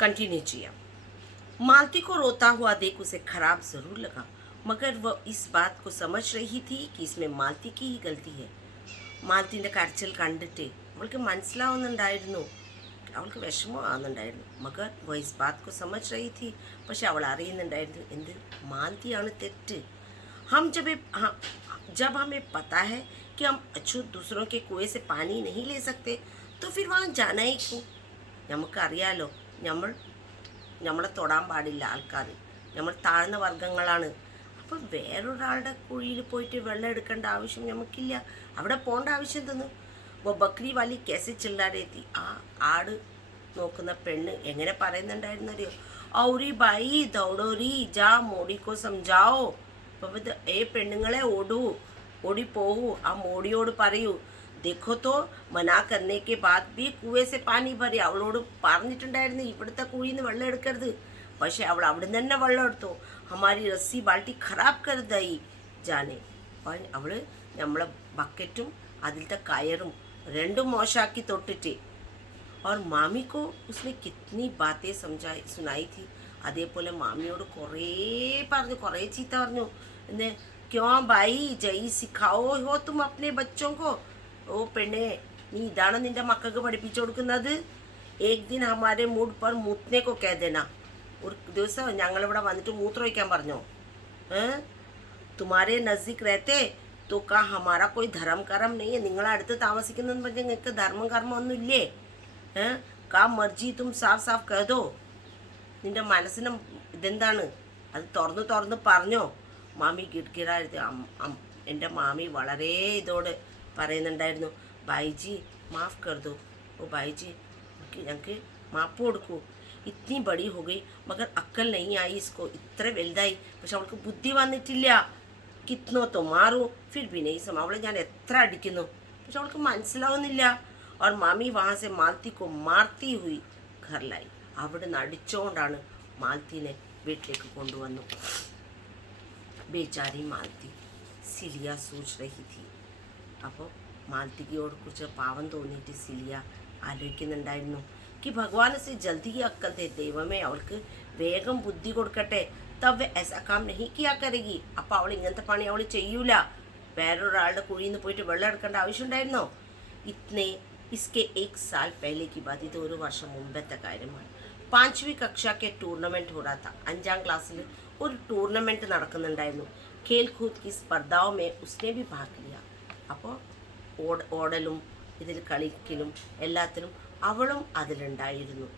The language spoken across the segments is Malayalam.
कंटिन्यू किया। मालती को रोता हुआ देख उसे खराब जरूर लगा, मगर वह इस बात को समझ रही थी कि इसमें मालती की ही गलती है. മാലത്തിൻ്റെ കരച്ചിൽ കണ്ടിട്ട് അവൾക്ക് മനസ്സിലാവുന്നുണ്ടായിരുന്നു, അവൾക്ക് വിഷമമാകുന്നുണ്ടായിരുന്നു. മഗർ വോ ഇസ് ബാത് കോ സമझ रही थी. പക്ഷെ അവൾ അറിയുന്നുണ്ടായിരുന്നു എന്ത്, മാലത്തിയാണ് തെറ്റ്. हम जब हमें पता है कि हम अछूत दूसरों के कुएं से पानी नहीं ले सकते तो फिर वहाँ जाना ही क्यों. നമുക്കറിയാലോ നമ്മളെ തൊടാൻ പാടില്ല ആൾക്കാർ, നമ്മൾ താഴ്ന്ന വർഗ്ഗങ്ങളാണ്. അപ്പം വേറൊരാളുടെ കുഴിയിൽ പോയിട്ട് വെള്ളം എടുക്കേണ്ട ആവശ്യം നമുക്കില്ല, അവിടെ പോകേണ്ട ആവശ്യം തന്നു. അപ്പോൾ ബക്രി വാലി കേസി ചില്ലാരെത്തി, ആ ആട് നോക്കുന്ന പെണ്ണ് എങ്ങനെ പറയുന്നുണ്ടായിരുന്നറിയോ, ഔരി ബായി ദൗഡോരി ജാ മോഡിക്കോ സംജാവോ. അപ്പം ഇത് പെണ്ണുങ്ങളെ ഓടിപ്പോവൂ, ആ മോഡിയോട് പറയൂ, देखो तो मना करने के बाद भी कुएं से पानी भरे. അവളോട് പറഞ്ഞിട്ടുണ്ടായിരുന്നു ഇവിടുത്തെ കുഴിയിൽ നിന്ന് വെള്ളം എടുക്കരുത്, പക്ഷെ അവൾ അവിടെ നിന്ന് തന്നെ വെള്ളം എടുത്തു. ഹമാരി റസ്സി ബാൾട്ടി ഖരാബ് കരുതായി ജാനെ. അവൾ നമ്മളെ ബക്കറ്റും അതിലത്തെ കയറും രണ്ടും മോശാക്കി തൊട്ടിട്ട്. और मामी को उसने कितनी बातें सुनाई थी. അതേപോലെ മാമിയോട് കുറേ ചീത്ത പറഞ്ഞു. എന്നെ ക്യോ ഭായി ജയ് സിഖാओ हो तुम अपने बच्चों को. ഓ പെണ്ണെ, നീ ഇതാണ് നിന്റെ മക്കൾക്ക് പഠിപ്പിച്ചു കൊടുക്കുന്നത്. ഏക് ദിൻ ഹമാരെ മൂഡ് പർ മൂത്നെ കോ കേ ദേനാ. ഒരു ദിവസം ഞങ്ങളിവിടെ വന്നിട്ട് മൂത്രമൊഴിക്കാൻ പറഞ്ഞോ. തുമാരെ നസീക് രഹത്തെ तो का हमारा कोई धर्म कर्म नहीं है. നിങ്ങളെ അടുത്ത് താമസിക്കുന്നതെന്ന് പറഞ്ഞാൽ നിങ്ങൾക്ക് ധർമ്മം കർമ്മം ഒന്നും ഇല്ലേ? കാ മർജി തും സാഫ് സാഫ് കഹദോ. നിന്റെ മനസ്സിനും ഇതെന്താണ്, അത് തുറന്ന് പറഞ്ഞോ. മാമി കിടക്കിടായിരുന്നു. എൻ്റെ മാമി വളരെ ഇതോട് പറയുന്നുണ്ടായിരുന്നു, ഭായിജി മാഫ് കർദോ, ഓ ഭായിജി ഞങ്ങൾക്ക് മാപ്പ് കൊടുക്കൂ. ഇത്നി ബടി ഹോ ഗയി മഗർ അക്കൽ നെയ് ആയി ഇസ്കോ. ഇത്ര വലുതായി പക്ഷെ അവൾക്ക് ബുദ്ധി വന്നിട്ടില്ല. കിത്നോ തോ മാറൂ ഫിർ ബി നെയ് സം. അവളെ ഞാൻ എത്ര അടിക്കുന്നു പക്ഷെ അവൾക്ക് മനസ്സിലാവുന്നില്ല. और मामी वहाँ से मालती को मारती हुई घर लाई. അവിടെ നിന്ന് അടിച്ചുകൊണ്ടാണ് മാലത്തിനെ വീട്ടിലേക്ക് കൊണ്ടുവന്നു. ബേചാരി മാലത്തി സിലിയ സൂച് രഹി थी. അപ്പോൾ മാലത്തിയോട് കുറിച്ച് പാവം തോന്നിയിട്ട് സിലിയ ആലോചിക്കുന്നുണ്ടായിരുന്നു. कि भगवान से जल्दी ही अक्कल दे. ദൈവമേ അവൾക്ക് വേഗം ബുദ്ധി കൊടുക്കട്ടെ. തവ ऐसा काम नहीं किया करेगी. അപ്പോൾ അവൾ ഇങ്ങനത്തെ പണി അവൾ ചെയ്യൂല. വേറൊരാളുടെ കുഴിയിൽ നിന്ന് പോയിട്ട് വെള്ളം എടുക്കേണ്ട ആവശ്യമുണ്ടായിരുന്നോ? ഇത്നെ इसके 1 साल पहले की बात. ഇത് ഒരു വർഷം മുമ്പത്തെ കാര്യമാണ്. 5वीं कक्षा के टूर्नामेंट हो रहा था. 5ാം ക്ലാസ്സിൽ ഒരു ടൂർണമെൻറ്റ് നടക്കുന്നുണ്ടായിരുന്നു. खेल कूद की स्पर्धाओं में उसने भी भाग लिया. അപ്പോൾ ഓടലും ഇതിൽ കളിക്കലും എല്ലാത്തിനും അവളും അതിലുണ്ടായിരുന്നു.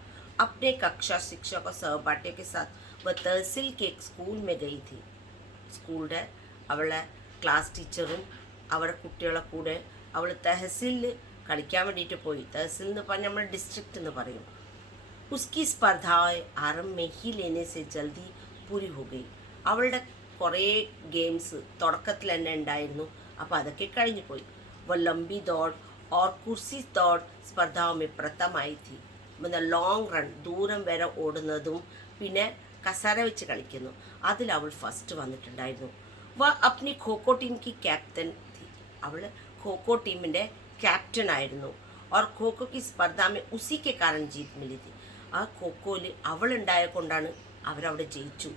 अपने कक्षा शिक्षक और सहपाठियों के साथ वह तहसील के एक स्कूल में गई थी. സ്കൂളിൻ്റെ അവളെ ക്ലാസ് ടീച്ചറും അവരുടെ കുട്ടികളെ കൂടെ അവൾ തഹസിലിൽ കളിക്കാൻ വേണ്ടിയിട്ട് പോയി. തഹസിൽ എന്ന് പറഞ്ഞാൽ നമ്മൾ ഡിസ്ട്രിക്റ്റ് എന്ന് പറയും. ഉസ്കി സ്പർധായ് ആരംഭ में ही लेने से जल्दी पूरी हो गई. അവളുടെ കുറേ ഗെയിംസ് തുടക്കത്തിൽ തന്നെ ഉണ്ടായിരുന്നു, അപ്പോൾ അതൊക്കെ കഴിഞ്ഞു പോയി. वो लंबी दौड़ और कुर्सी दौड़ स्पर्धाओं में प्रथമായി थी. ലോങ് റൺ ദൂരം വരെ ഓടുന്നതും പിന്നെ കസേര വെച്ച് കളിക്കുന്നു അതിൽ അവൾ ഫസ്റ്റ് വന്നിട്ടുണ്ടായിരുന്നു. വ അപ്നി ഖോഖോ ടീം की कैप्टन थी. അവൾ ഖോഖോ ടീമിൻ്റെ कैप्टन ആയിരുന്നു. और ഖോഖോ की स्पर्धा में उसी के कारण जीत मिली थी. ആ ഖോഖോയിൽ അവൾ ഉണ്ടായ കൊണ്ടാണ് അവരവിടെ ജയിച്ചു.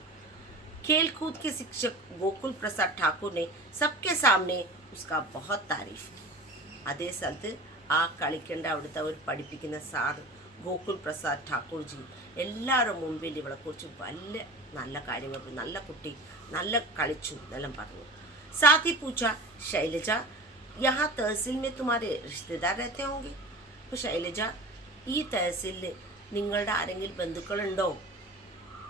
खेल कूद के शिक्षक गोकुल प्रसाद ठाकुर ने सबके सामने उसका बहुत तारीफ की. അതേ സ്ഥലത്ത് ആ കളിക്കേണ്ട അവിടുത്തെ അവർ പഠിപ്പിക്കുന്ന സാർ ഗോകുൽ പ്രസാദ് ഠാക്കൂർജി എല്ലാവരും മുൻപിൽ ഇവളെക്കുറിച്ച് നല്ല കാര്യങ്ങൾ, നല്ല കുട്ടി, നല്ല കളിച്ചു എന്നെല്ലാം പറഞ്ഞു. സാഥി പൂച്ച ശൈലജ यहाँ तहसील में तुम्हारे रिश्तेदार रहते होंगे. അപ്പോൾ ശൈലജ, ഈ തഹസിലിൽ നിങ്ങളുടെ ആരെങ്കിലും ബന്ധുക്കളുണ്ടോ?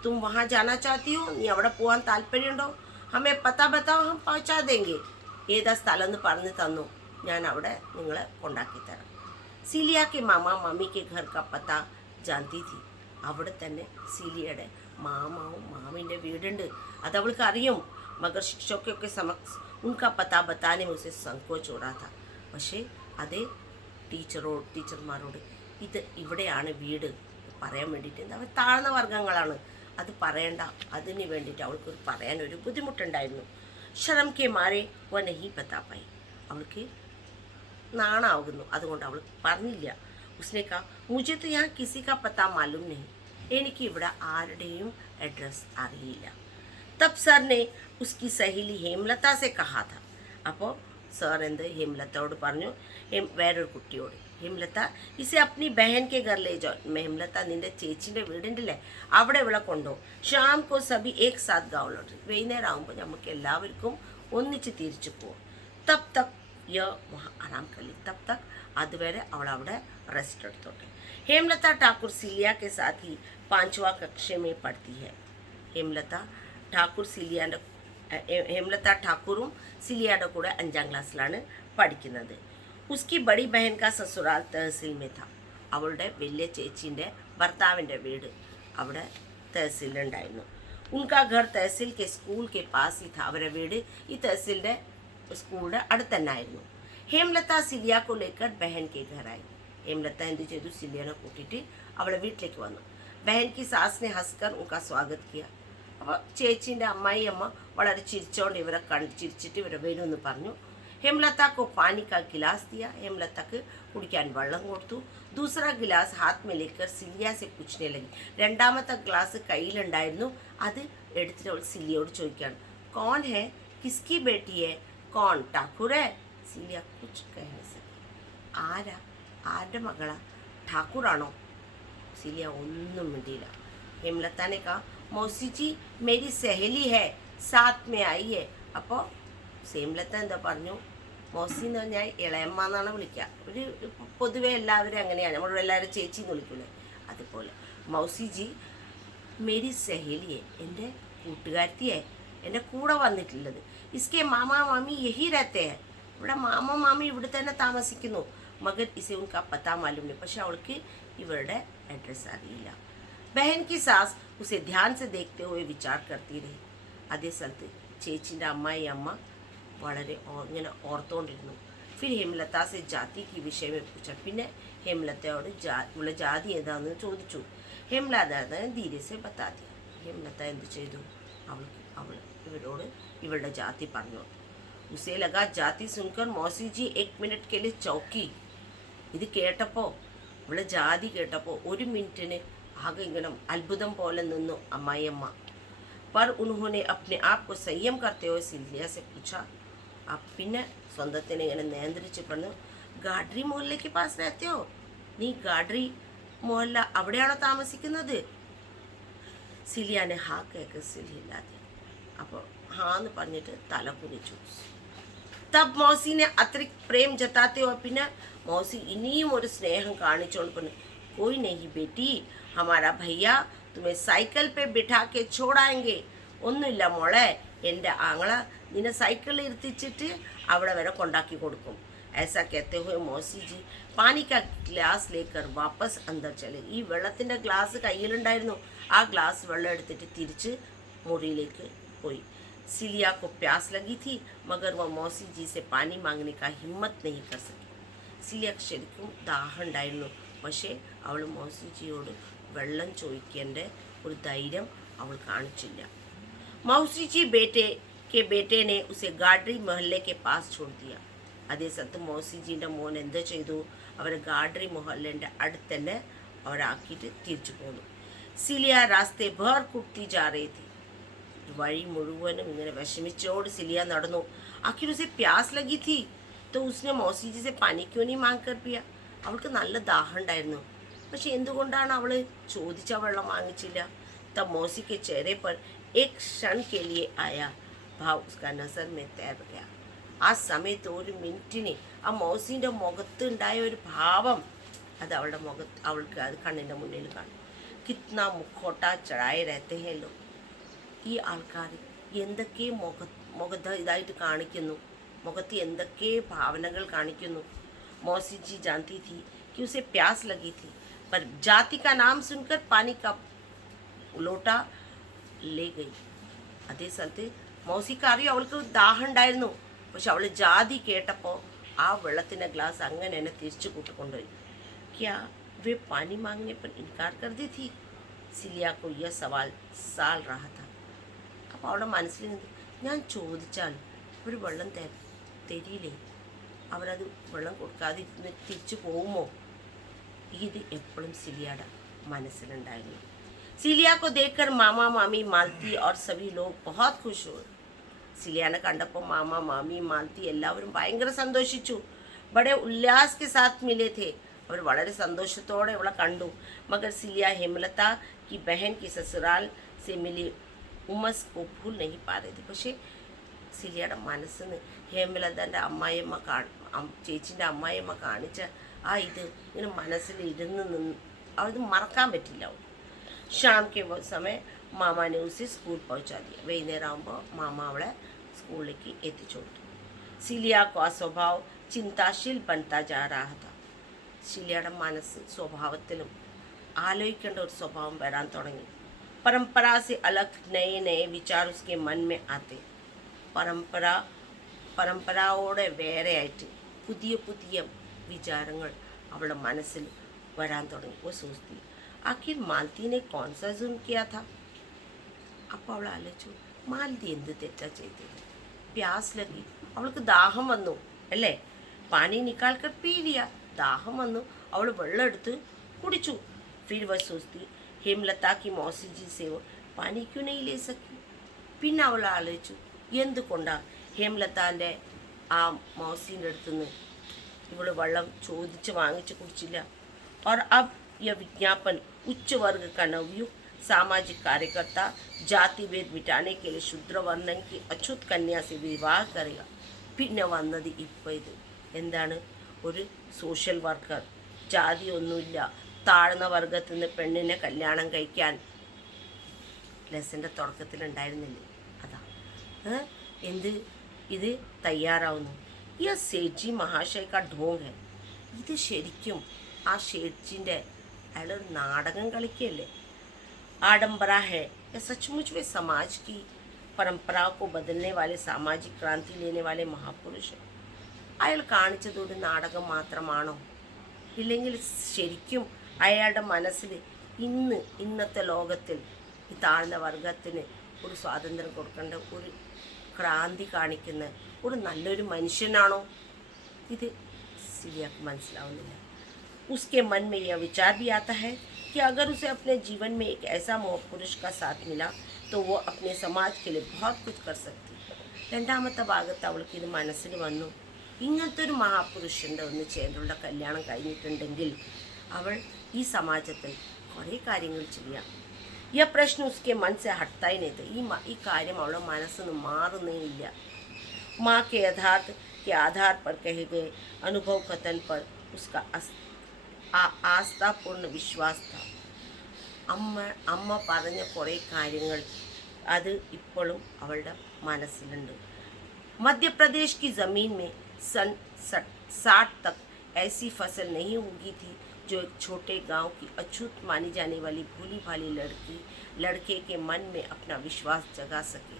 तुम वहाँ जाना चाहती हो? നീ അവിടെ പോകാൻ താല്പര്യമുണ്ടോ? ഹമേ പത്താ ബത്താओ हम पहुँचा देंगे. ഏതാ സ്ഥലം എന്ന് പറഞ്ഞു തന്നു, ഞാൻ അവിടെ നിങ്ങളെ കൊണ്ടാക്കി തരാം. സീലിയ के मामा मामी के घर का पता जानती थी. അവിടെ തന്നെ സീലിയയുടെ മാമാവും മാമിൻ്റെ വീടുണ്ട്, അതവൾക്ക് അറിയും. മഗർ ശിക്ഷക്കൊക്കെ സമക്സ് ഉൻകാ പത്താ ബത്താനെ ഉसे संकोच हो रहा था. പക്ഷേ അതേ ടീച്ചർമാരോട് ഇത് ഇവിടെയാണ് വീട് പറയാൻ വേണ്ടിയിട്ട് അവർ താഴ്ന്ന വർഗ്ഗങ്ങളാണ്, അത് പറയണ്ട, അതിന് വേണ്ടിയിട്ട് അവൾക്കൊരു പറയാനൊരു ബുദ്ധിമുട്ടുണ്ടായിരുന്നു. ശരം കെ മാരെ വ നഹി ബത്താ പായി. അവൾക്ക് നാണാവുന്നു, അതുകൊണ്ട് അവൾ പറഞ്ഞില്ല. उसने कहा मुझे तो यहाँ किसी का पता मालूम नहीं. എനിക്കിവിടെ ആരുടെയും അഡ്രസ്സ് അറിയില്ല. തബ് സർ ने उसकी सहेली हेमलता से कहा था. അപ്പോൾ സർ എന്ത് ഹേംലതയോട് പറഞ്ഞു, വേറൊരു കുട്ടിയോട്, ഹേംലത ഇസെ അപ്നി ബഹൻ കെ ഘർ ലേ ജാओ. ഹേംലത നിന്റെ ചേച്ചിൻ്റെ വീടുണ്ടല്ലേ അവിടെ ഇവിടെ കൊണ്ടുപോകും. ഷാം കോ സബി ഏക് സാത്ത് ഗാവ് ലോട്ട്. വൈകുന്നേരം ആകുമ്പോൾ നമുക്ക് എല്ലാവർക്കും ഒന്നിച്ച് തിരിച്ചു പോകും. തബ് തക് യ വഹാ ആറാം കലി. തബ് തക് അതുവരെ അവൾ അവിടെ റെസ്റ്റ് എടുത്തോട്ടെ. हेमलता ठाकुर सिलिया के साथ ही 5वां कक्षा में पढ़ती है. ഹേംലത ഠാക്കൂറും സിലിയയുടെ കൂടെ 5ാം ക്ലാസ്സിലാണ് പഠിക്കുന്നത്. ഉസ്കി ബഡി ബഹൻ കാ സസുറാൽ തഹസിൽ മേ ഥാ. അവളുടെ വലിയ ചേച്ചീൻ്റെ ഭർത്താവിൻ്റെ വീട് അവിടെ തഹസിലുണ്ടായിരുന്നു. ഉൻകാ ഘർ തഹസിൽ കെ സ്കൂൾ കെ പാസ് ഹി ഥാ. അവരുടെ വീട് ഈ തഹസിലിൻ്റെ സ്കൂളിൻ്റെ അടുത്ത് തന്നെ ആയിരുന്നു. ഹേംലത സിലിയ കോ ലേക്കർ ബഹൻ കെ ഘറായി. ഹേംലത എന്ത് ചെയ്തു, സിലിയനെ കൂട്ടിയിട്ട് അവളെ വീട്ടിലേക്ക് വന്നു. ബഹൻ കി സാസിനെ ഹസ്കർ ഉൻകാ സ്വാഗത് കിയ. അപ്പോൾ ചേച്ചീൻ്റെ അമ്മ വളരെ ചിരിച്ചോണ്ട് ഇവരെ ചിരിച്ചിട്ട് ഇവരെ വരുമെന്ന് പറഞ്ഞു. ഹേംലതക്ക് പാനി കാ ഗിലാസ് ദിയ. ഹേംലതക്ക് കുടിക്കാൻ വെള്ളം കൊടുത്തു. ദൂസറ ഗിലാസ് ഹാത്ത് മേ ലേക്കർ സിലിയ സെ പൂछने लगी. 2ാമത്തെ ഗ്ലാസ് കയ്യിലുണ്ടായിരുന്നു. അത് എടുത്തിട്ട് അവൾ സിലിയോട് ചോദിക്കുകയാണ്, കോൺ ഹേ, കിസ്കി ബേട്ടി ഹേ, കോൺ ഠാക്കൂർ ഹേ. സിലിയ കുച്ച് कहने सकी. ആരുടെ മകളാ, ഠാക്കൂറാണോ? സിലിയ ഒന്നും മിണ്ടിയില്ല. ഹേംലതനെ കാ മൗസി ജി മേരി സഹേലി ഹേ സാത്ത് മേ ആയി ഹേ. അപ്പോൾ ഹേംലത എന്താ പറഞ്ഞു, മൗസി എന്ന് പറഞ്ഞാൽ ഇളയമ്മ എന്നാണ് വിളിക്കുക. ഒരു പൊതുവെ എല്ലാവരും അങ്ങനെയാണ്, നമ്മൾ എല്ലാവരും ചേച്ചി എന്ന് വിളിക്കൂലേ, അതുപോലെ മൗസി ജി മേരി സഹേലി ഹേ, എൻ്റെ കൂട്ടുകാരത്തിയെ, എൻ്റെ കൂടെ വന്നിട്ടുള്ളത്. ഇസ്കെ മാമാ മാമി യഹി രഹത്തെ ഹേ. ഇവിടെ മാമ മാമി ഇവിടെ തന്നെ താമസിക്കുന്നു. മഗർ ഇസെ ഉൻകാ പത്താ മാലൂം नहीं. പക്ഷെ അവൾക്ക് ഇവരുടെ അഡ്രസ്സ് അറിയില്ല. ബഹൻ കി സാസ് ഉസെ ധ്യാൻ സെ ദേഖ്തെ ഹുए വിചാർ करती रही. അതേ സ്ഥലത്ത് ചേച്ചിൻ്റെ അമ്മ വളരെ ഇങ്ങനെ ഓർത്തുകൊണ്ടിരുന്നു. ഫിർ ഹേംലത സെ ജാതി കി വിഷയ മേ പൂച്ച. പിന്നെ ഹേംലതയോട് ഉള്ള ജാതി ഏതാണെന്ന് ചോദിച്ചു. ഹേംലത ധീരെ സെ ബത്താ ദിയ. ഹേംലത എന്ത് ചെയ്തു, അവൾ ഇവരോട് ഇവളുടെ ജാതി പറഞ്ഞു. ഉസേ ലഗാ ജാതി സുൻകർ മൗസി ജി 1 മിനിറ്റ് കെ ലിയെ ചൗക്കി. ഇത് കേട്ടപ്പോൾ, ഇവിടെ ജാതി കേട്ടപ്പോൾ 1 മിനിറ്റിന് ആകെ ഇങ്ങനെ അത്ഭുതം പോലെ നിന്നു അമ്മായിയമ്മ. पर उन्होंने अपने आप को संयम करते हुए सिलिया से पूछा. പിന്നെ സ്വന്തത്തിനെ ഇങ്ങനെ നിയന്ത്രിച്ച് പറഞ്ഞു, ഗാഡ്രി മൊഹല്ലയ്ക്ക് പാസ് രഹത്തെ നീ ഗാഡ്രി മൊഹല്ല അവിടെയാണോ താമസിക്കുന്നത്? സിലിയാനെ ഹാ കേക്ക് സിലിയില്ലാതെ. അപ്പോൾ ഹാ എന്ന് പറഞ്ഞിട്ട് തല കുനിച്ചു. തബ് മൗസിനെ അത്രയ്ക്ക് പ്രേം ജത്താത്തെ ഹോ. പിന്നെ മൗസി ഇനിയും ഒരു സ്നേഹം കാണിച്ചുകൊണ്ട് പറഞ്ഞു, कोई नहीं बेटी, हमारा भैया तुम्हें साइकिल पे बिठा के छोड़ाएंगे. ഒന്നുമില്ല മോളെ, എൻ്റെ ആങ്ങള നിന്നെ സൈക്കിളിൽ ഇരുത്തിച്ചിട്ട് അവിടെ വരെ കൊണ്ടാക്കി കൊടുക്കും. ऐसा कहते हुए मौसी जी पानी का ഗ്ലാസ് लेकर वापस अंदर चले. ഈ വെള്ളത്തിൻ്റെ ഗ്ലാസ് കയ്യിലുണ്ടായിരുന്നു. ആ ഗ്ലാസ് വെള്ളം എടുത്തിട്ട് തിരിച്ച് മുറിയിലേക്ക് പോയി. सिलिया को प्यास लगी थी मगर वह मौसी जी से पानी मांगने का हिम्मत नहीं कर सकी. സിലിയക്ക് ശരിക്കും ദാഹം ഉണ്ടായിരുന്നു. പക്ഷേ അവൾ മൗസിജിയോട് വെള്ളം ചോദിക്കേണ്ട ഒരു ധൈര്യം അവൾ കാണിച്ചില്ല. മൗസിജി ബേട്ടേനെ ഉസെ ഗാഡ്രി മൊഹല്ലെ കെ പാസ് छोड़ दिया. അതേ സ്ഥലത്ത് മൗസിജീൻ്റെ മോൻ എന്താ ചെയ്തു, അവരെ ഗാഡ്രി മൊഹല്ലേൻ്റെ അടുത്ത് തന്നെ അവരാക്കിയിട്ട് തിരിച്ചു പോന്നു. സിലിയ രാസ്തെ ഭർ കുട്ടി ജാ രഹി थी. വഴി മുഴുവനും ഇങ്ങനെ വിഷമിച്ചോട് സിലിയ നടന്നു. ആഖിർ ഉസെ പ്യാസ് ലഗി थी तो उसने मौसी जी से पानी क्यों नहीं मांग कर पिया. അവൾക്ക് നല്ല ദാഹം ഉണ്ടായിരുന്നു. പക്ഷെ എന്തുകൊണ്ടാണ് അവൾ ചോദിച്ച വെള്ളം വാങ്ങിച്ചില്ല? तब मौसी के चेहरे पर एक क्षण के लिए आया भाव उसका नजर में तैर गया. ആ സമയത്ത് ഒരു മിനിറ്റിന് ആ മൗസിൻ്റെ മുഖത്ത് ഉണ്ടായ ഒരു ഭാവം, അത് അവൾക്ക് അത് കണ്ണിൻ്റെ മുന്നിൽ കാണും. കിത്ന മുഖോട്ട ചടായി രഹത്തെ ഹേ ലോഗ്. ഈ ആൾക്കാർ എന്തൊക്കെ മുഖത്ത് ഇതായിട്ട് കാണിക്കുന്നു, മുഖത്ത് എന്തൊക്കെ ഭാവനകൾ കാണിക്കുന്നു. मौसी जी जानती थी कि उसे प्यास लगी थी, पर जाति का नाम सुनकर पानी का लोटा ले गई. അതേ സ്ഥലത്ത് മൗസിക്ക് അറിയാം അവൾക്ക് ദാഹം ഉണ്ടായിരുന്നു. പക്ഷെ അവൾ ജാതി കേട്ടപ്പോൾ ആ വെള്ളത്തിൻ്റെ ഗ്ലാസ് അങ്ങനെ തന്നെ തിരിച്ചു കൂട്ടിക്കൊണ്ടുപോയി. क्या वे पानी मांगने पर इनकार कर दी थी? സിലിയ को यह सवाल साल रहा था. അപ്പോൾ അവളുടെ മനസ്സിൽ നിന്ന്, ഞാൻ ചോദിച്ചാൽ ഒരു വെള്ളം തരില്ലേ, അവരത് വെള്ളം കൊടുക്കാതെ തിരിച്ചു പോകുമോ? ഇത് എപ്പോഴും സിലിയയുടെ മനസ്സിലുണ്ടായിരുന്നു. സിലിയ को देखकर മാമാ മാമി മാൽത്തി और सभी लोग बहुत खुश हुए. സിലിയാനെ കണ്ടപ്പോൾ മാമ മാമി മാൽത്തി എല്ലാവരും ഭയങ്കര സന്തോഷിച്ചു. ബടെ ഉല്ലാസ് के साथ मिले थे. അവർ വളരെ സന്തോഷത്തോടെ അവളെ കണ്ടു. മഗർ സിലിയ हेमलता की बहन की ससुराल से मिली उमस को भूल नहीं पा रही थी. പക്ഷേ സിലിയയുടെ മനസ്സിന് ഹേമലതൻ്റെ അമ്മായിയമ്മ ചേച്ചിൻ്റെ അമ്മായിയമ്മ കാണിച്ച ആ ഇത് ഇങ്ങനെ മനസ്സിൽ ഇരുന്ന് അത് മറക്കാൻ പറ്റില്ല. शाम के वो समय मामा ने उसे स्कूल पहुंचा दिया. വൈകുന്നേരം ആകുമ്പോൾ മാമ അവളെ സ്കൂളിലേക്ക് എത്തിച്ചു കൊടുത്തു. സിലിയ को स्वभाव चिंताशील बनता जा रहा था. സിലിയയുടെ മനസ്സ് സ്വഭാവത്തിലും ആലോചിക്കേണ്ട ഒരു സ്വഭാവം വരാൻ തുടങ്ങി. परंपरा से अलग नए नए विचार उसके मन में आते. പരമ്പരയോടെ വേറെയായിട്ട് പുതിയ പുതിയ വിചാരങ്ങൾ അവളുടെ മനസ്സിൽ വരാൻ തുടങ്ങി. वो सोचती आखिर मालती ने कौन सा जुल्म किया था. അപ്പോൾ അവൾ ആലോചിച്ചു, മാലതി എന്ത് തെറ്റാ ചെയ്തത്. പ്യാസ് ലഗി, അവൾക്ക് ദാഹം വന്നു അല്ലേ. പാനി നിക്കാൽക്കർ പീ ലിയ, ദാഹം വന്നു, അവൾ വെള്ളം എടുത്ത് കുടിച്ചു. ഫിർ വ സോചത്തി ഹേമലത की मौसी जी से वो पानी क्यों नहीं ले सकी. പിന്നെ അവൾ ആലോചിച്ചു, എന്തുകൊണ്ടാ ഹേമലതാൻ്റെ ആ മൗസീൻ്റെ അടുത്തുനിന്ന് ഇവൾ വെള്ളം ചോദിച്ച് വാങ്ങിച്ച് കുടിച്ചില്ല. और अब यह विज्ञापन उच्च वर्ग का नवयुग सामाजिक कार्यकर्ता जाति भेद मिटाने के लिए शूद्र वर्णन की अछूत कन्या से विवाह करेगा. പിന്നെ വന്നത് ഇപ്പോൾ ഇത് എന്താണ്, ഒരു സോഷ്യൽ വർക്കർ, ജാതി ഒന്നുമില്ല, താഴ്ന്ന വർഗത്തിൽ നിന്ന് പെണ്ണിനെ കല്യാണം കഴിക്കാൻ ലെസൻ്റെ തുടക്കത്തിലുണ്ടായിരുന്നില്ലേ, അതാ എന്ത് ഇത് തയ്യാറാവുന്നു. ഈ സേഠ്ജി മഹാശയ കാ ഢോങ് ഹെ. ഇത് ശരിക്കും ആ ഷേഠ്ജിൻ്റെ അയാളൊരു നാടകം കളിക്കുകയല്ലേ. आडम्बरा है या सचमुच वे समाज की परंपराओं को बदलने वाले सामाजिक क्रांति लेने वाले महापुरुष हैं. അയാൾ കാണിച്ചത് ഒരു നാടകം മാത്രമാണോ, ഇല്ലെങ്കിൽ ശരിക്കും അയാളുടെ മനസ്സിൽ ഇന്നത്തെ ലോകത്തിൽ ഈ താഴ്ന്ന വർഗത്തിന് ഒരു സ്വാതന്ത്ര്യം കൊടുക്കേണ്ട ഒരു ക്രാന്തി കാണിക്കുന്ന ഒരു നല്ലൊരു മനുഷ്യനാണോ. ഇത് സിലിയക്ക് മനസ്സിലാവുന്നില്ല. उसके मन में यह विचार भी आता है कि अगर उसे अपने जीवन में एक ऐसा महापुरुष का साथ मिला तो वो अपने समाज के लिए बहुत कुछ कर सकती. രണ്ടാമത്തെ ഭാഗത്ത് അവൾക്ക് ഇത് മനസ്സിൽ വന്നു, ഇങ്ങനത്തെ ഒരു മഹാപുരുഷൻ്റെ ഒന്ന് ചേർന്നുള്ള കല്യാണം കഴിഞ്ഞിട്ടുണ്ടെങ്കിൽ അവൾ ഈ സമാജത്തിൽ കുറേ കാര്യങ്ങൾ ചെയ്യാം. ഈ പ്രശ്നം ഉസ്കെ മനസ്സെ ഹട്ടായി നെയ്ത്. ഈ കാര്യം അവളുടെ മനസ്സിൽ നിന്ന് മാറുന്നേ ഇല്ല. माँ के यथार्थ के आधार पर कहे गए अनुभव कथन पर उसका ആസ്ഥാപൂർണ്ണ വിശ്വാസ. അമ്മ പറഞ്ഞ കുറേ കാര്യങ്ങൾ അത് ഇപ്പോഴും അവളുടെ മനസ്സിലുണ്ട്. മധ്യപ്രദേശ് की ज़मीन में सन 60 तक ऐसी फसल नहीं उगी थी जो एक छोटे गांव की अछूत मानी जाने वाली भोली भाली लड़के के मन में अपना विश्वास जगा सके.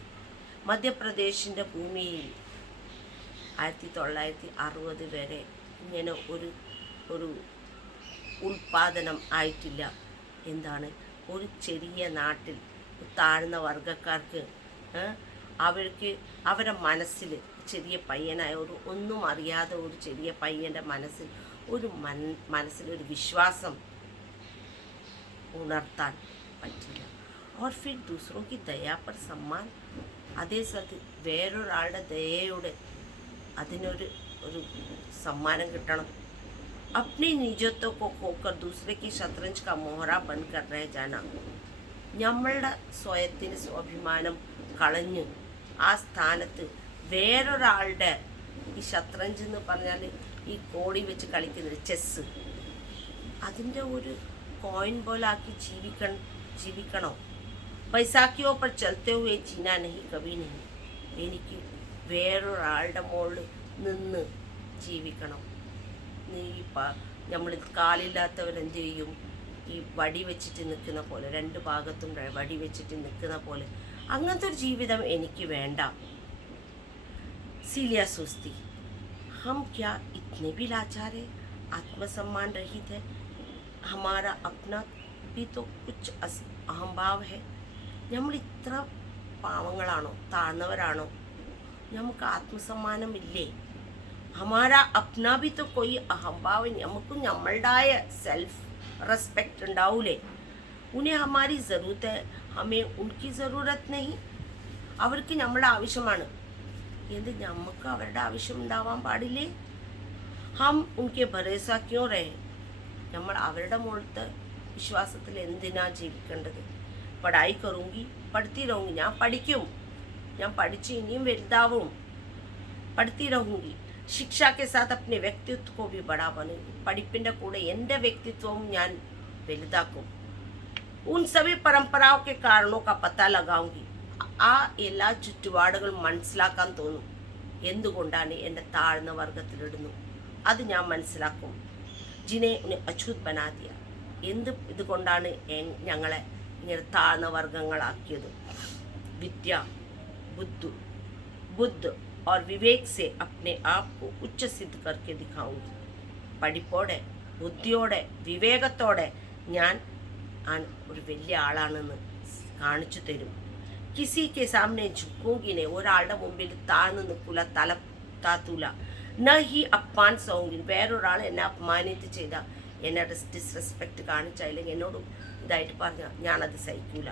മധ്യപ്രദേശിൻ്റെ ഭൂമിയിൽ 1960 വരെ ഇങ്ങനെ ഒരു ഉൽപാദനം ആയിട്ടില്ല. എന്താണ്, ഒരു ചെറിയ നാട്ടിൽ താഴ്ന്ന വർഗക്കാർക്ക് അവർക്ക് അവരുടെ മനസ്സിൽ ചെറിയ പയ്യനായ ഒന്നും അറിയാതെ ഒരു ചെറിയ പയ്യൻ്റെ മനസ്സിൽ മനസ്സിലൊരു വിശ്വാസം ഉണർത്താൻ പറ്റില്ല. और फिर दूसरों की दया पर सम्मान. അതേ സ്ഥലത്ത് വേറൊരാളുടെ ദയയോടെ അതിനൊരു സമ്മാനം കിട്ടണം. अपनी निजत्व को खोकर दूसरे की शतरंज का मोहरा बनकर रह जाना. നമ്മളുടെ സ്വയത്തിന് സ്വാഭിമാനം കളഞ്ഞ് ആ സ്ഥാനത്ത് വേറൊരാളുടെ ഈ ശത്രഞ്ച് എന്ന് പറഞ്ഞാൽ ഈ കോടി വെച്ച് കളിക്കുന്നത് ചെസ്സ്, അതിൻ്റെ ഒരു കോയിൻ പോലെ ആക്കി ജീവിക്കണോ. പൈസാക്കിയോ पर चलते हुए जीना नहीं कभी नहीं. എനിക്ക് വേറൊരാളുടെ മുകളിൽ നിന്ന് ജീവിക്കണം. നമ്മൾ കാലില്ലാത്തവരെന്ത് ചെയ്യും, ഈ വടി വെച്ചിട്ട് നിൽക്കുന്ന പോലെ, രണ്ട് ഭാഗത്തും വടി വെച്ചിട്ട് നിൽക്കുന്ന പോലെ, അങ്ങനത്തെ ഒരു ജീവിതം എനിക്ക് വേണ്ട. സിലിയ सोचती हम क्या इतने भी लाचार है, आत्मसम्मान रहित है, हमारा अपना भी तो कुछ अहंभाव है. നമ്മൾ ഇത്ര പാവങ്ങളാണോ, താഴ്ന്നവരാണോ, നമുക്ക് ആത്മസമ്മാനമില്ലേ. हमारा अपना भी तो कोई अहंभाव, നമുക്കും നമ്മളുടേതായ സെൽഫ് റെസ്പെക്റ്റ് ഉണ്ടാവൂലേ. ഉन्हें हमारी ज़रूरत है, हमें उनकी ज़रूरत नहीं. അവർക്ക് നമ്മളെ ആവശ്യമാണ്. എന്ത് നമുക്ക് അവരുടെ ആവശ്യം ഉണ്ടാവാൻ പാടില്ലേ? हम उनके भरोसा क्यों रहे? നമ്മൾ അവരുടെ മുകളിലത്തെ വിശ്വാസത്തിൽ എന്തിനാ ജീവിക്കേണ്ടത്? പഠായി കറൂങ്കി പഠിത്തി रहूंगी, ഞാൻ പഠിക്കും, ഞാൻ പഠിച്ച് ഇനിയും വലുതാവും, പഠിത്തി रहूंगी. शिक्षा के साथ अपने व्यक्तित्व को भी बड़ा बनूंगी. പഠിപ്പിൻ്റെ കൂടെ എൻ്റെ വ്യക്തിത്വവും ഞാൻ വലുതാക്കും. उन सभी परंपराओं के कारणों का पता लगाऊंगी. ആ എല്ലാ ചുറ്റുപാടുകളും മനസ്സിലാക്കാൻ തോന്നും. എന്തുകൊണ്ടാണ് എന്നെ താഴ്ന്ന വർഗത്തിലിടുന്നു, അത് ഞാൻ മനസ്സിലാക്കും. ജിനെ അച്ഛൂത് ബനാദിയ, എന്ത് ഇതുകൊണ്ടാണ് ഞങ്ങളെ ഇങ്ങനെ താഴ്ന്ന വർഗങ്ങളാക്കിയത്. വിദ്യ, ബുദ്ധ और विवेक से अपने आप को उच्च सिद्ध करके दिखाऊंगी. പഠിപ്പോടെ ബുദ്ധിയോടെ വിവേകത്തോടെ ഞാൻ ഒരു വലിയ ആളാണെന്ന് കാണിച്ചു തരും. കിസി കെ സാമനെ ഝുക്കൂങ്കിനെ, ഒരാളുടെ മുമ്പിൽ താഴ്ന്നു നിൽക്കൂല, തല താത്തൂല. ന ഹി അപ്പാൻ സൗങ്കിൻ, വേറൊരാൾ എന്നെ അപമാനിत ചെയ്ത, എന്നെ ഡിസ്റെസ്പെക്റ്റ് കാണിച്ച, അല്ലെങ്കിൽ എന്നോട് ഇതായിട്ട് പറഞ്ഞ ഞാനത് സഹിക്കൂല.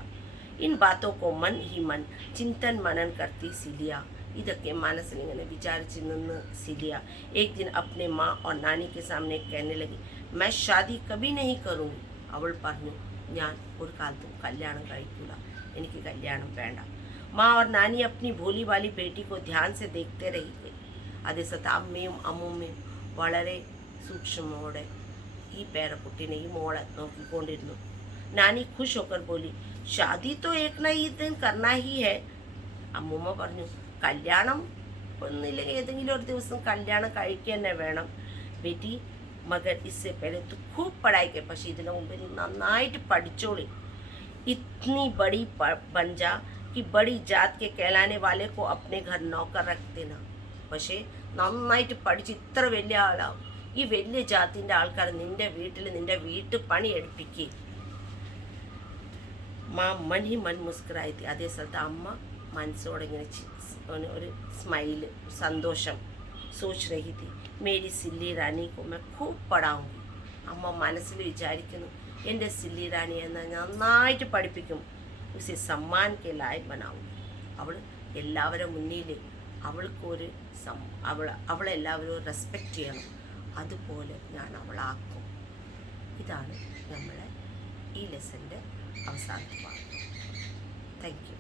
In ബാത്തോ co Mann he Mann Chintan മനൻ കർത്തി cilia, ഇതൊക്കെ മനസ്സിലിങ്ങനെ വിചാരിച്ച് നിന്ന് സിലിയ एक दिन अपने माँ और नानी के सामने कहने लगी, मैं शादी कभी नहीं करूँगी. അവൾ പറഞ്ഞു, ഞാൻ ഒരു കാലത്തും കല്യാണം കഴിക്കൂല, എനിക്ക് കല്യാണം വേണ്ട. माँ और नानी अपनी भोली वाली बेटी को ध्यान से देखते रही गई. അതേസമയത്ത് അമ്മയും അമ്മൂമ്മയും വളരെ സൂക്ഷ്മോടെ ഈ പേരക്കുട്ടിനെ, ഈ മോളെ നോക്കിക്കൊണ്ടിരുന്നു. നാനി ഖുഷ് ഹോക്കർ ബോലി, ഷാദി തോ ഏക് നാ ഈ ദിൻ കർനാ ഹി ഹൈ. അമ്മൂമ്മ പറഞ്ഞു, കല്യാണം ഒന്നില്ലെങ്കിൽ ഏതെങ്കിലും ഒരു ദിവസം കല്യാണം കഴിക്കുക തന്നെ വേണം. ബേട്ടി മഗർ ഇസ്സെ പഹലെ തു ഖൂബ് പഠായി കെ, പക്ഷേ ഇതിനു മുമ്പ് നീ നന്നായിട്ട് പഠിച്ചോളി. ഇത്നി ബड़ी बन जा कि बड़ी जात के कहलाने वाले को अपने घर नौकर रख देना. പക്ഷേ നന്നായിട്ട് പഠിച്ച് ഇത്ര വലിയ ആളാവും, ഈ വലിയ ജാത്തിൻ്റെ ആൾക്കാർ നിൻ്റെ വീട്ടിൽ നിൻ്റെ വീട്ടു പണി എടുപ്പിക്കുക. മാ മൻ ഹി മൻ മുസ്കുരായി. അതേ സ്ഥലത്ത് അമ്മ മനസ്സോടെ ഇങ്ങനെ ഒരു സ്മൈല്, സന്തോഷം. സോച്ച് രഹി തി മേരി സില്ലി റാണി കോ മൈ ഖൂബ് പഠാऊंगी. അമ്മ മനസ്സിൽ വിചാരിക്കുന്നു, എൻ്റെ സില്ലി റാണി എന്നാൽ നന്നായിട്ട് പഠിപ്പിക്കും. ഉസെ സമ്മാൻ കെ ലായക് ബനാऊंगी. അവൾ എല്ലാവരുടെ മുന്നിൽ അവൾക്കൊരു അവളെല്ലാവരും റെസ്പെക്റ്റ് ചെയ്യണം, അതുപോലെ ഞാൻ അവളാക്കും. ഇതാണ് നമ്മളെ ഈ ലെസൻ്റെ അവസാനത്തെ ഭാഗം. Thank you.